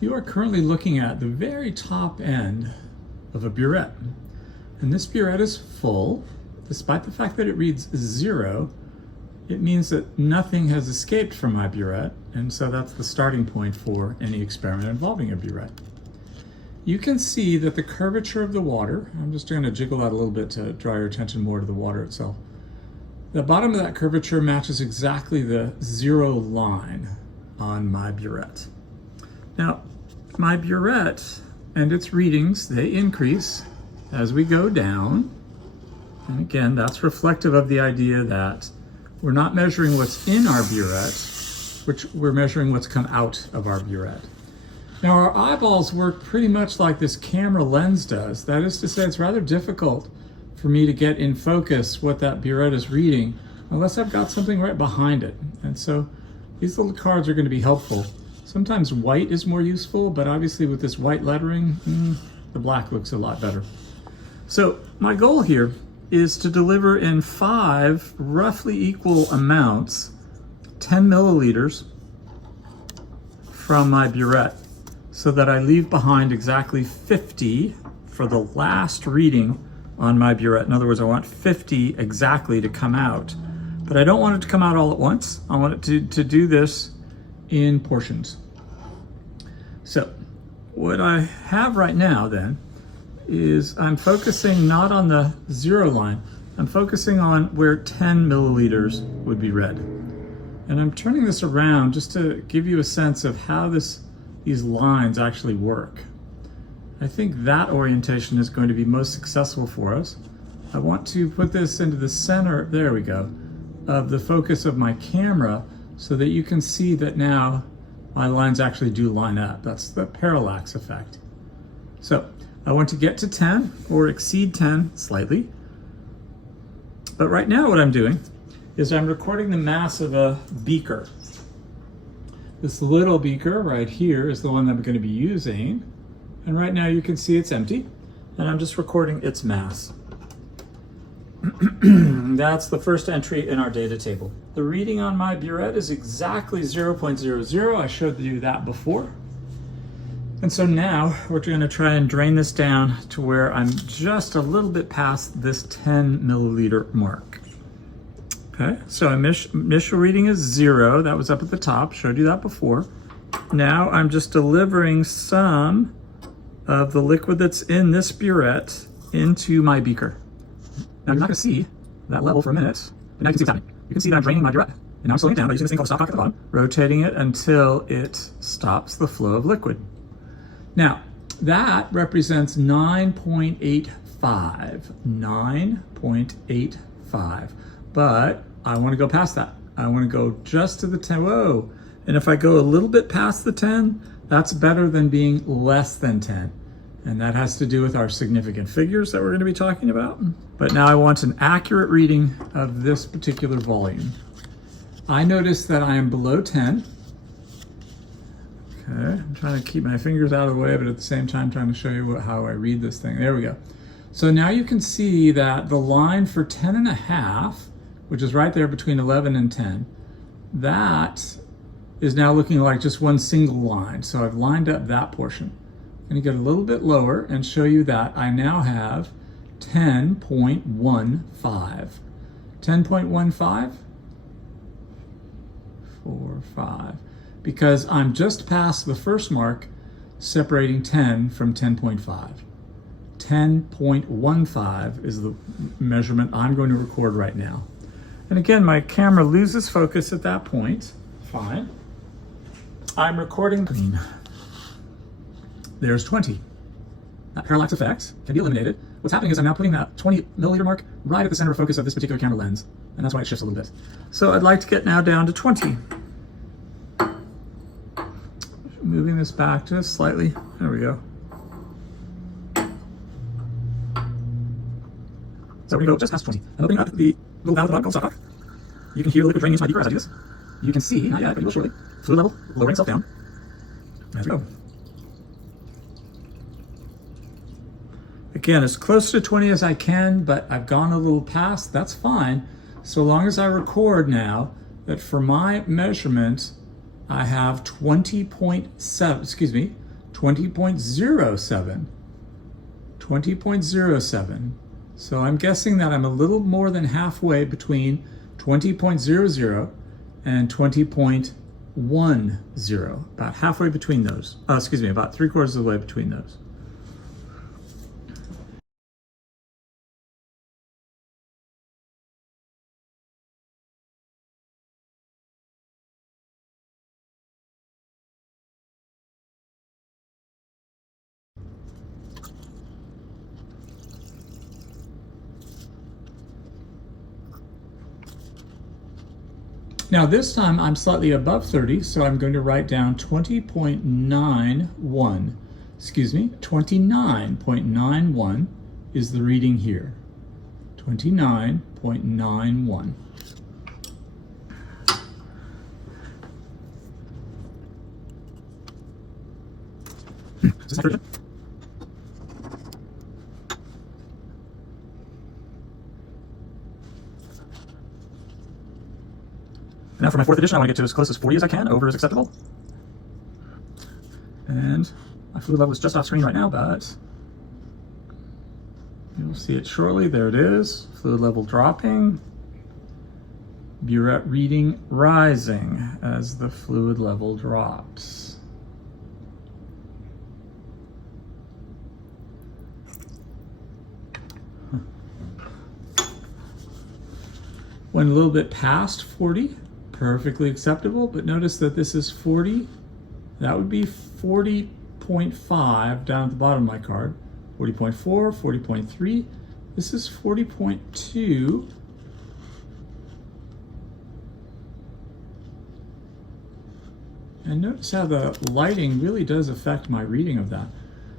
You are currently looking at the very top end of a burette. And this burette is full. Despite the fact that it reads 0, it means that nothing has escaped from my burette, and so that's the starting point for any experiment involving a burette. You can see that the curvature of the water, I'm just going to jiggle that a little bit to draw your attention more to the water itself. The bottom of that curvature matches exactly the 0 line on my burette. Now, my burette and its readings, they increase as we go down. And again, that's reflective of the idea that we're not measuring what's in our burette, we're measuring what's come out of our burette. Now, our eyeballs work pretty much like this camera lens does. That is to say, it's rather difficult for me to get in focus what that burette is reading unless I've got something right behind it. And so these little cards are going to be helpful. Sometimes white is more useful, but obviously with this white lettering, the black looks a lot better. So my goal here is to deliver in 5 roughly equal amounts, 10 milliliters from my burette, so that I leave behind exactly 50 for the last reading on my burette. In other words, I want 50 exactly to come out, but I don't want it to come out all at once. I want it to do this in portions. So what I have right now then is I'm focusing not on the 0 line, I'm focusing on where 10 milliliters would be read. And I'm turning this around just to give you a sense of how these lines actually work. I think that orientation is going to be most successful for us. I want to put this into the center, there we go, of the focus of my camera so that you can see that now my lines actually do line up. That's the parallax effect. So I want to get to 10 or exceed 10 slightly. But right now what I'm doing is I'm recording the mass of a beaker. This little beaker right here is the one that I'm going to be using. And right now you can see it's empty, and I'm just recording its mass. That's the first entry in our data table. The reading on my burette is exactly 0.00. I showed you that before. And so now we're going to try and drain this down to where I'm just a little bit past this 10 milliliter mark. Okay, so initial reading is 0. That was up at the top, showed you that before. Now I'm just delivering some of the liquid that's in this burette into my beaker. Now you're not going to see that level for a minute, but now you can see what's happening. You can see that I'm draining my burette. And now I'm slowing it down by using this thing called stopcock at the bottom, rotating it until it stops the flow of liquid. Now, that represents 9.85. 9.85. But I want to go past that. I want to go just to the 10. Whoa. And if I go a little bit past the 10, that's better than being less than 10. And that has to do with our significant figures that we're going to be talking about. But now I want an accurate reading of this particular volume. I notice that I am below 10. Okay, I'm trying to keep my fingers out of the way, but at the same time trying to show you how I read this thing. There we go. So now you can see that the line for 10.5, which is right there between 11 and 10, that is now looking like just one single line. So I've lined up that portion. I'm going to get a little bit lower and show you that I now have 10.15. 10.15? 4, 5. Because I'm just past the first mark, separating 10 from 10.5. 10.15 is the measurement I'm going to record right now. And again, my camera loses focus at that point. Fine. I'm recording green. There's 20. That parallax effect can be eliminated. What's happening is I'm now putting that 20 milliliter mark right at the center of focus of this particular camera lens, and that's why it shifts a little bit. So I'd like to get now down to 20. Moving this back just slightly. There we go. So we're going to go just past 20. I'm opening up the little valve at the bottom called stopcock. You can hear the liquid draining into my beaker as I do this. You can see, not yet, but you will shortly, fluid level lowering itself down as we go. Again, as close to 20 as I can, but I've gone a little past, that's fine. So long as I record now that for my measurement, I have 20.7, excuse me, 20.07. 20.07. So I'm guessing that I'm a little more than halfway between 20.00 and 20.10. About halfway between those. Excuse me, about 3/4 of the way between those. Now this time I'm slightly above 30, so I'm going to write down 20.91. Excuse me, 29.91 is the reading here. 29.91. Now for my fourth edition, I want to get to as close as 40 as I can. Over is acceptable. And my fluid level is just off screen right now, but you'll see it shortly. There it is. Fluid level dropping. Buret reading rising as the fluid level drops. Went a little bit past 40. Perfectly acceptable, but notice that this is 40. That would be 40.5 down at the bottom of my card. 40.4, 40.3. This is 40.2. And notice how the lighting really does affect my reading of that.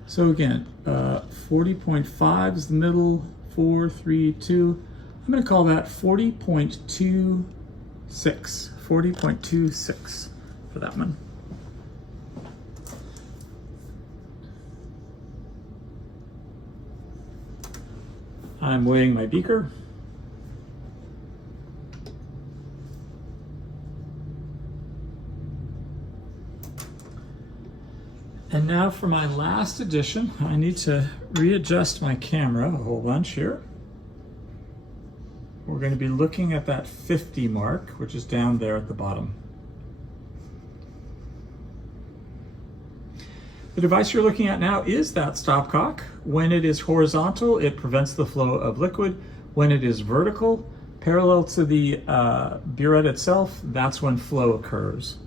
So again, 40.5 is the middle, 4, 3, 2. I'm going to call that 40.26. 40.26 for that one. I'm weighing my beaker. And now for my last edition, I need to readjust my camera a whole bunch here. We're going to be looking at that 50 mark, which is down there at the bottom. The device you're looking at now is that stopcock. When it is horizontal, it prevents the flow of liquid. When it is vertical, parallel to the buret itself, that's when flow occurs.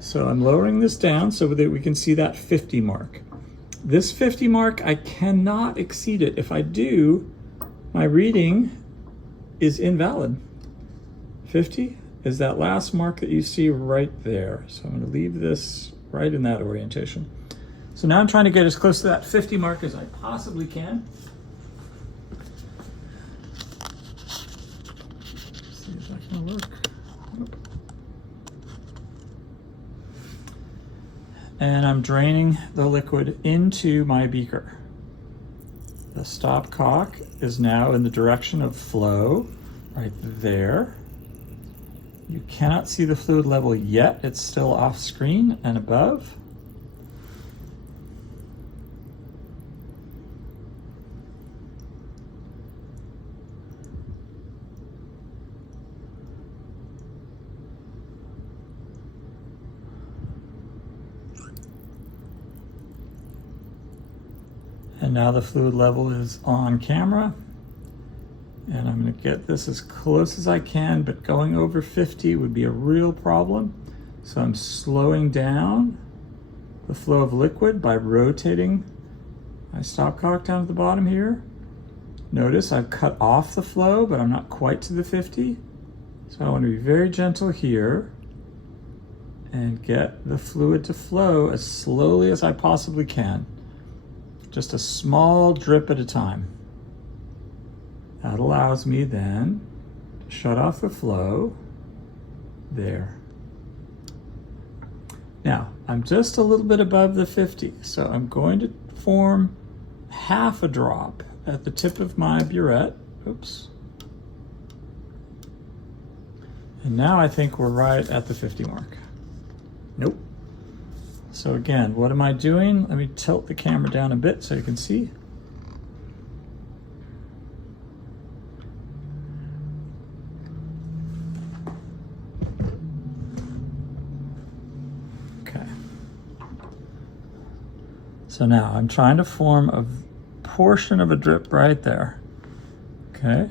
So I'm lowering this down so that we can see that 50 mark. This 50 mark, I cannot exceed it. If I do, my reading is invalid. 50 is that last mark that you see right there. So I'm going to leave this right in that orientation. So now I'm trying to get as close to that 50 mark as I possibly can. Let's see if that's going to work. Nope. And I'm draining the liquid into my beaker. The stopcock is now in the direction of flow, right there. You cannot see the fluid level yet. It's still off screen and above. And now the fluid level is on camera. And I'm going to get this as close as I can, but going over 50 would be a real problem. So I'm slowing down the flow of liquid by rotating my stopcock down at the bottom here. Notice I've cut off the flow, but I'm not quite to the 50. So I want to be very gentle here and get the fluid to flow as slowly as I possibly can. Just a small drip at a time. That allows me then to shut off the flow there. Now, I'm just a little bit above the 50, so I'm going to form half a drop at the tip of my buret. Oops. And now I think we're right at the 50 mark. Nope. So again, what am I doing? Let me tilt the camera down a bit so you can see. Okay. So now I'm trying to form a portion of a drip right there. Okay.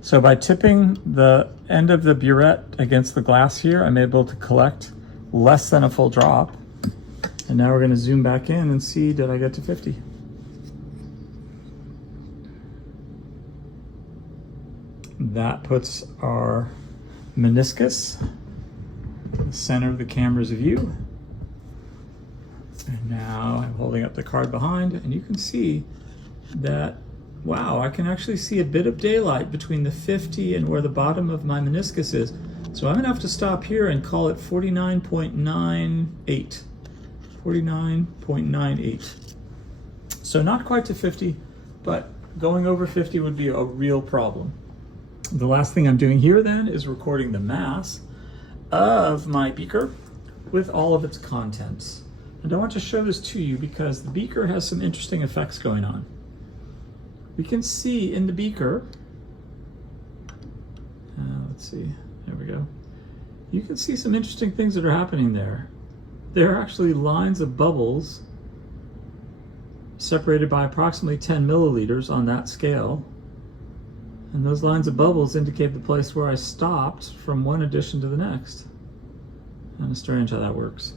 So by tipping the end of the burette against the glass here, I'm able to collect less than a full drop. And now we're going to zoom back in and see, did I get to 50? That puts our meniscus in the center of the camera's view. And now I'm holding up the card behind, and you can see that, wow, I can actually see a bit of daylight between the 50 and where the bottom of my meniscus is. So I'm going to have to stop here and call it 49.98. 49.98. So not quite to 50, but going over 50 would be a real problem. The last thing I'm doing here then is recording the mass of my beaker with all of its contents. And I want to show this to you because the beaker has some interesting effects going on. We can see in the beaker, let's see, there we go. You can see some interesting things that are happening there. There are actually lines of bubbles separated by approximately 10 milliliters on that scale. And those lines of bubbles indicate the place where I stopped from one addition to the next. Kind of strange how that works.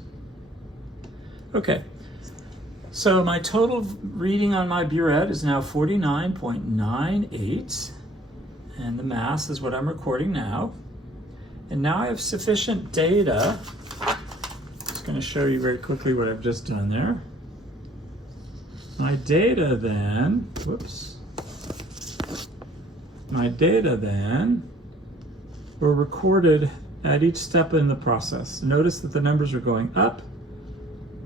Okay, so my total reading on my burette is now 49.98, and the mass is what I'm recording now. And now I have sufficient data. Going to show you very quickly what I've just done there. My data then were recorded at each step in the process. Notice that the numbers are going up,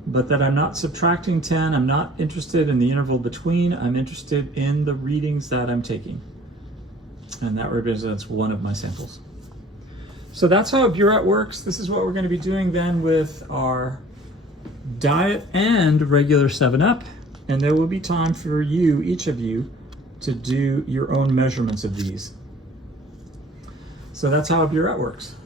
but that I'm not subtracting 10. I'm not interested in the interval between. I'm interested in the readings that I'm taking. And that represents one of my samples. So that's how a burette works. This is what we're going to be doing then with our diet and regular 7-Up. And there will be time for you, each of you, to do your own measurements of these. So that's how a burette works.